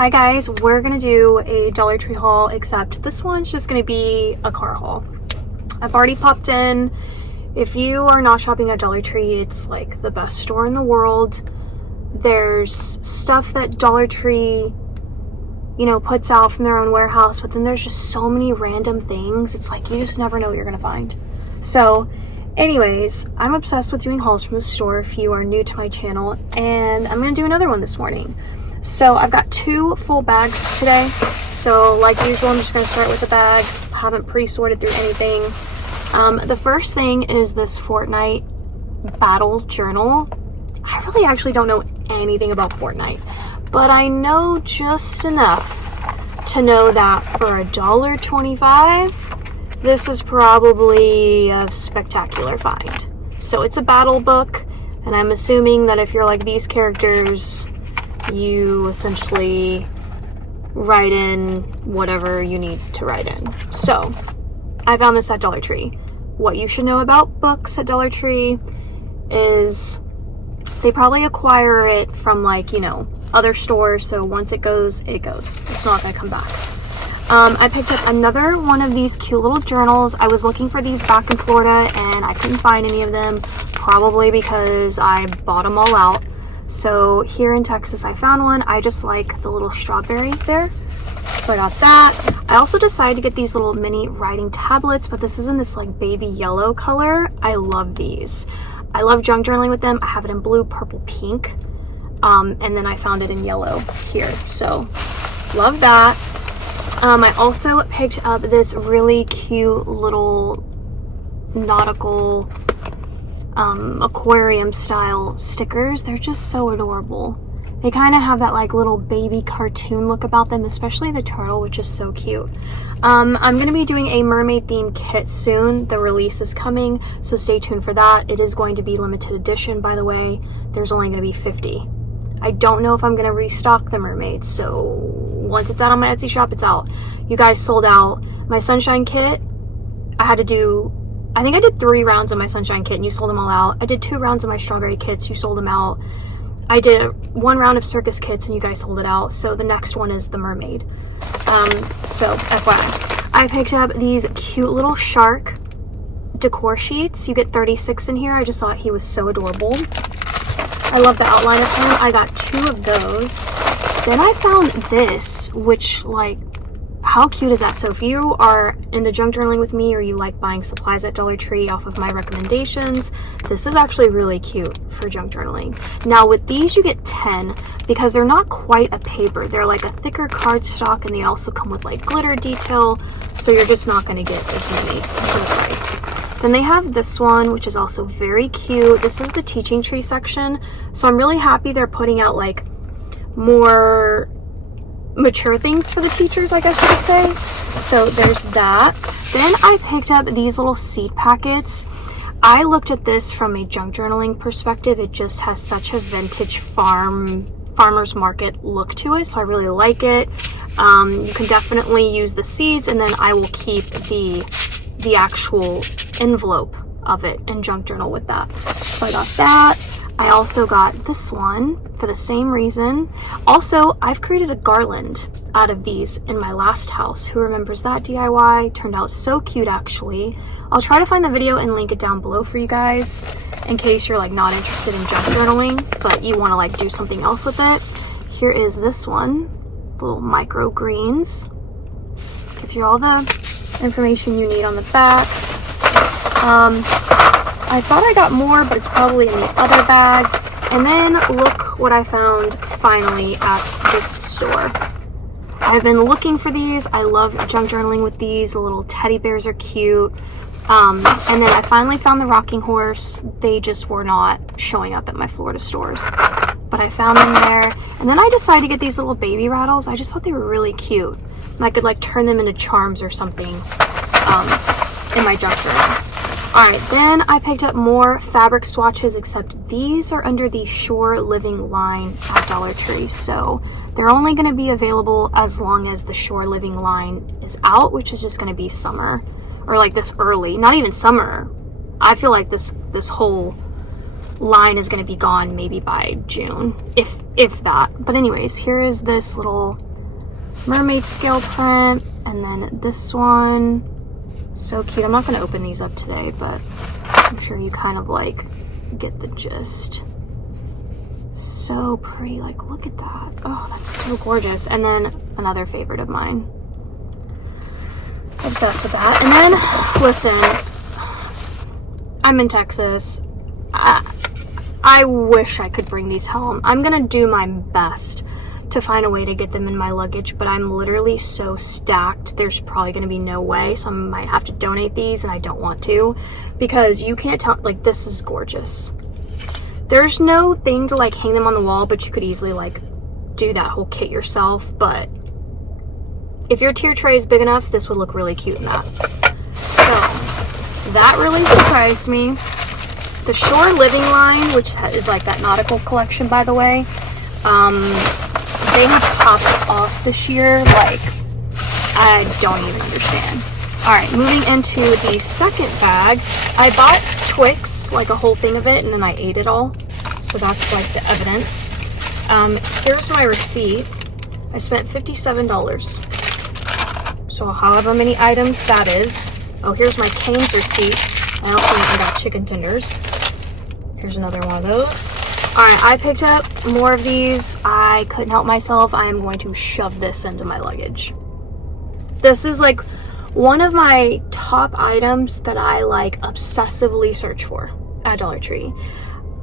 Hi guys, we're gonna do a Dollar Tree haul, except this one's just gonna be a car haul. I've already popped in. If you are not shopping at Dollar Tree, it's like the best store in the world. There's stuff that Dollar Tree, you know, puts out from their own warehouse, but then there's just so many random things. It's like you just never know what you're gonna find. So anyways, I'm obsessed with doing hauls from the store if you are new to my channel, and I'm gonna do another one this morning. So I've got 2 full bags today. So like usual, I'm just gonna start with the bag. I haven't pre-sorted through anything. The first thing is this Fortnite battle journal. I really actually don't know anything about Fortnite, but I know just enough to know that for $1.25, this is probably a spectacular find. So it's a battle book, and I'm assuming that if you're like these characters, you essentially write in whatever you need to write in. So I found this at Dollar Tree. What you should know about books at Dollar Tree is they probably acquire it from, like, you know, other stores. So once it goes, it goes. It's not gonna come back. I picked up another one of these cute little journals. I was looking for these back in Florida and I couldn't find any of them, probably because I bought them all out. So here in Texas, I found one. I just like the little strawberry there. So I got that. I also decided to get these little mini writing tablets, but this is in this like baby yellow color. I love these. I love junk journaling with them. I have it in blue, purple, pink. And then I found it in yellow here. So love that. I also picked up this really cute little nautical aquarium style stickers. They're just so adorable. They kind of have that like little baby cartoon look about them, especially the turtle, which is so cute. I'm going to be doing a mermaid themed kit soon. The release is coming, so stay tuned for that. It is going to be limited edition, by the way. There's only going to be 50. I don't know if I'm going to restock the mermaids, so once it's out on my Etsy shop, it's out. You guys sold out my sunshine kit. I think I did 3 rounds of my sunshine kit and you sold them all out. I did 2 rounds of my strawberry kits, you sold them out. I did 1 round of circus kits and you guys sold it out. So the next one is the mermaid. So FYI. I picked up these cute little shark decor sheets. You get 36 in here. I just thought he was so adorable. I love the outline of him. I got 2 of those. Then I found this, which, like, how cute is that? So if you are into junk journaling with me, or you like buying supplies at Dollar Tree off of my recommendations, this is actually really cute for junk journaling. Now with these you get 10 because they're not quite a paper. They're like a thicker cardstock, and they also come with like glitter detail, so you're just not going to get as many for the price. Then they have this one, which is also very cute. This is the teaching tree section, so I'm really happy they're putting out like more mature things for the teachers, I guess you could say. So there's that. Then I picked up these little seed packets. I looked at this from a junk journaling perspective. It just has such a vintage farmer's market look to it, so I really like it. You can definitely use the seeds, and then I will keep the actual envelope of it and junk journal with that. So I got that. I also got this one for the same reason. Also, I've created a garland out of these in my last house. Who remembers that DIY? Turned out so cute, actually. I'll try to find the video and link it down below for you guys in case you're like not interested in junk journaling, but you want to like do something else with it. Here is this one, little micro greens. Give you all the information you need on the back. I thought I got more, but it's probably in the other bag. And then look what I found finally at this store. I've been looking for these. I love junk journaling with these. The little teddy bears are cute. And then I finally found the rocking horse. They just were not showing up at my Florida stores, but I found them there. And then I decided to get these little baby rattles. I just thought they were really cute, and I could like turn them into charms or something in my junk journal. Alright, then I picked up more fabric swatches, except these are under the Shore Living line at Dollar Tree. So they're only going to be available as long as the Shore Living line is out, which is just going to be summer, or like this early, not even summer. I feel like this whole line is going to be gone maybe by June, if that. But anyways, here is this little mermaid scale print, and then this one. So cute. I'm not going to open these up today, but I'm sure you kind of like get the gist. So pretty. Like, look at that. Oh, that's so gorgeous. And then another favorite of mine. Obsessed with that. And then, listen, I'm in Texas. I wish I could bring these home. I'm gonna do my best to find a way to get them in my luggage, but I'm literally so stacked. There's probably gonna be no way, so I might have to donate these, and I don't want to, because you can't tell, like, this is gorgeous. There's no thing to like hang them on the wall, but you could easily like do that whole kit yourself. But if your tier tray is big enough, this would look really cute in that. So that really surprised me. The Shore Living line, which is like that nautical collection, by the way, they have popped off this year. Like, I don't even understand. All right, moving into the second bag. I bought Twix, like a whole thing of it, and then I ate it all. So that's like the evidence. Here's my receipt. I spent $57. So however many items that is. Oh, here's my Cane's receipt. I also went and got chicken tenders. Here's another one of those. Alright, I picked up more of these. I couldn't help myself. I am going to shove this into my luggage. This is like one of my top items that I like obsessively search for at Dollar Tree.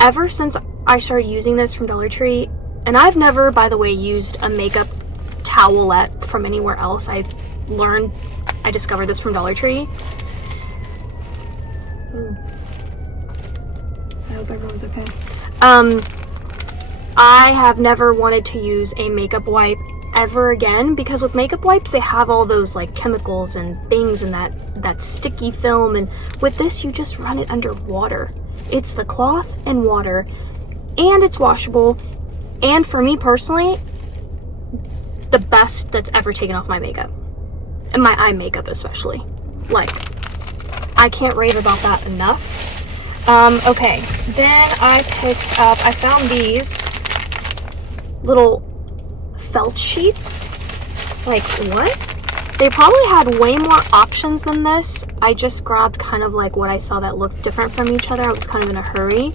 Ever since I started using this from Dollar Tree, and I've never, by the way, used a makeup towelette from anywhere else. I discovered this from Dollar Tree. Ooh. I hope everyone's okay. I have never wanted to use a makeup wipe ever again, because with makeup wipes they have all those like chemicals and things and that sticky film, and with this you just run it under water. It's the cloth and water, and it's washable, and for me personally, the best that's ever taken off my makeup, and my eye makeup especially. Like, I can't rave about that enough. Okay, then I found these little felt sheets. Like, what? They probably had way more options than this. I just grabbed kind of like what I saw that looked different from each other. I was kind of in a hurry.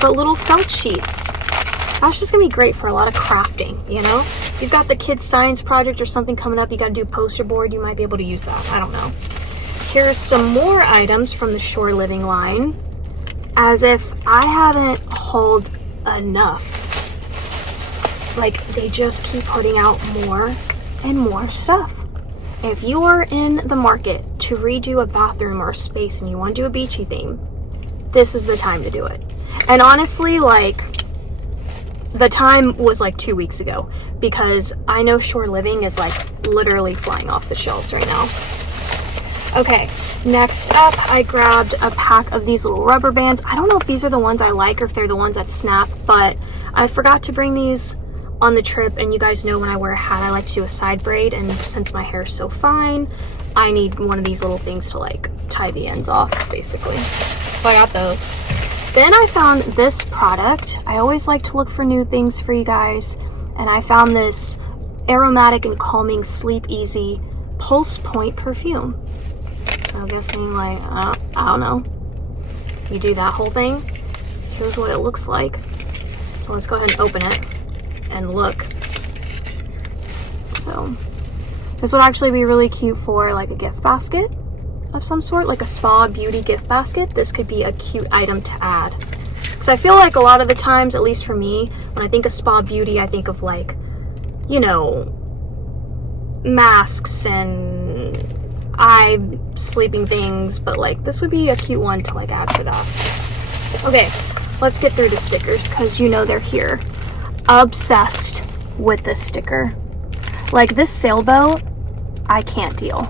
But little felt sheets. That's just gonna be great for a lot of crafting, you know? You've got the kids' science project or something coming up, you gotta do a poster board, you might be able to use that. I don't know. Here's some more items from the Shore Living line. As if I haven't hauled enough. Like, they just keep putting out more and more stuff. If you are in the market to redo a bathroom or a space and you want to do a beachy theme, this is the time to do it. And honestly, like, the time was like 2 weeks ago, because I know Shore Living is like literally flying off the shelves right now. Okay, next up, I grabbed a pack of these little rubber bands. I don't know if these are the ones I like or if they're the ones that snap, but I forgot to bring these on the trip, and you guys know when I wear a hat, I like to do a side braid, and since my hair is so fine, I need one of these little things to like tie the ends off, basically. So I got those. Then I found this product. I always like to look for new things for you guys, and I found this aromatic and calming Sleep Easy Pulse Point perfume. So I'm guessing, like, I don't know, you do that whole thing. Here's what it looks like. So let's go ahead and open it and look. So this would actually be really cute for like a gift basket of some sort, like a spa beauty gift basket. This could be a cute item to add, because I feel like a lot of the times, at least for me, when I think of spa beauty, I think of like, you know, masks and eye sleeping things, but like this would be a cute one to like add for that. Okay, let's get through the stickers, because you know they're here. Obsessed with this sticker. Like, this sailboat, I can't deal.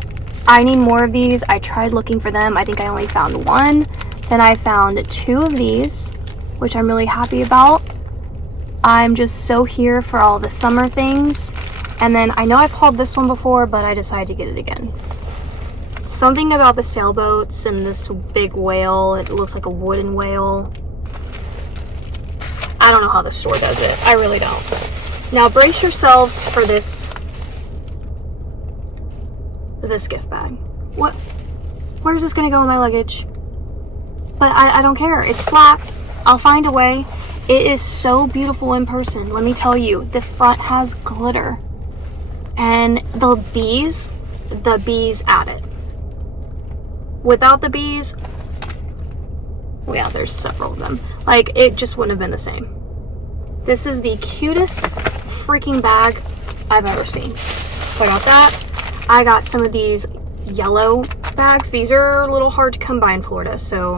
I need more of these. I tried looking for them. I think I only found one. Then I found 2 of these, which I'm really happy about. I'm just so here for all the summer things. And then I know I've hauled this one before, but I decided to get it again. Something about the sailboats and this big whale, it looks like a wooden whale. I don't know how the store does it. I really don't. Now brace yourselves for this this gift bag. What? Where's this gonna go in my luggage? But I don't care. It's flat. I'll find a way. It is so beautiful in person. Let me tell you, the front has glitter. And the bees add it. Without the bees, well, yeah, there's several of them. Like, it just wouldn't have been the same. This is the cutest freaking bag I've ever seen. So I got that. I got some of these yellow bags. These are a little hard to come by in Florida, so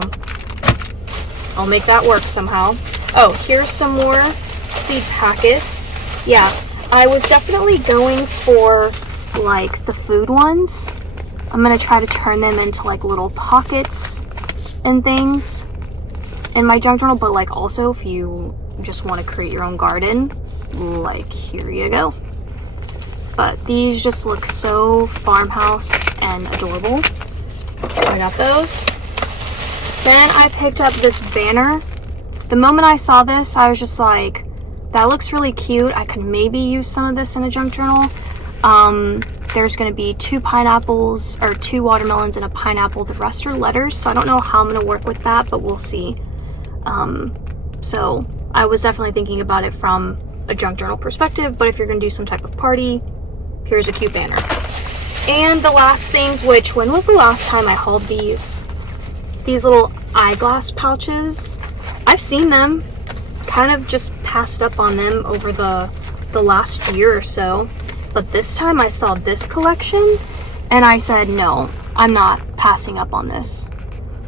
I'll make that work somehow. Oh, here's some more seed packets. Yeah, I was definitely going for like the food ones. I'm gonna try to turn them into like little pockets and things in my junk journal, but like also if you just want to create your own garden, like here you go. But these just look so farmhouse and adorable. So I got those. Then I picked up this banner. The moment I saw this, I was just like, that looks really cute. I could maybe use some of this in a junk journal. There's going to be 2 pineapples, or 2 watermelons and a pineapple. The rest are letters, so I don't know how I'm going to work with that, but we'll see. So I was definitely thinking about it from a junk journal perspective, but if you're going to do some type of party, here's a cute banner. And the last things, which, when was the last time I hauled these? These little eyeglass pouches. I've seen them, kind of just passed up on them over the last year or so. But this time I saw this collection and I said, no, I'm not passing up on this.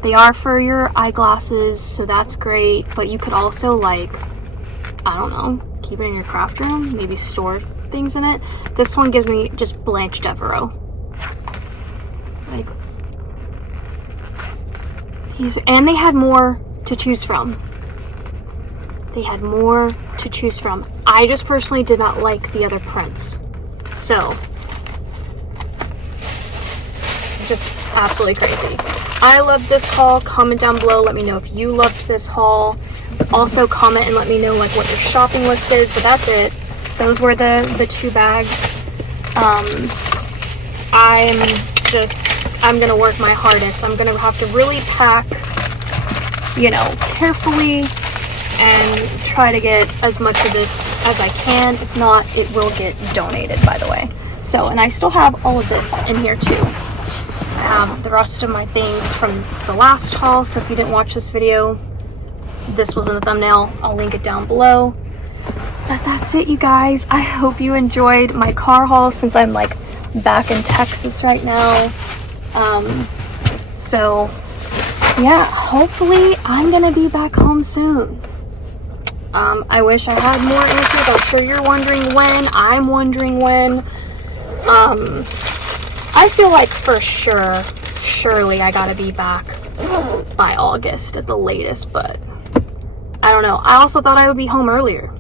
They are for your eyeglasses, so that's great. But you could also, like, I don't know, keep it in your craft room, maybe store things in it. This one gives me just Blanche Devereaux. Like, and they had more to choose from. They had more to choose from. I just personally did not like the other prints. So, just absolutely crazy. I loved this haul. Comment down below. Let me know if you loved this haul. Also comment and let me know like what your shopping list is. But that's it. Those were the 2 bags. I'm gonna work my hardest. I'm gonna have to really pack, you know, carefully and try to get as much of this as I can. If not, it will get donated, by the way. So, and I still have all of this in here too. I have the rest of my things from the last haul, so if you didn't watch this video, this was in the thumbnail. I'll link it down below. But that's it, you guys. I hope you enjoyed my car haul since I'm like back in Texas right now. So yeah, hopefully I'm gonna be back home soon. I wish I had more answers. I'm sure you're wondering when. I'm wondering when. I feel like for sure, surely I gotta be back by August at the latest, but I don't know. I also thought I would be home earlier,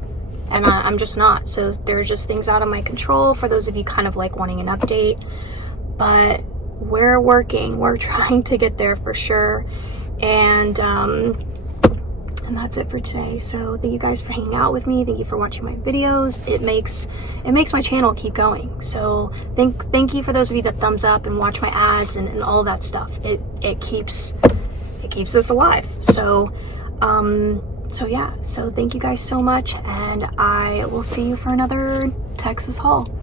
and I'm just not. So there's just things out of my control for those of you kind of like wanting an update, but we're working. We're trying to get there for sure. And that's it for today. So thank you guys for hanging out with me. Thank you for watching my videos. It makes my channel keep going. So thank you for those of you that thumbs up and watch my ads and all of that stuff. It keeps us alive. So so yeah, so thank you guys so much, and I will see you for another Texas haul.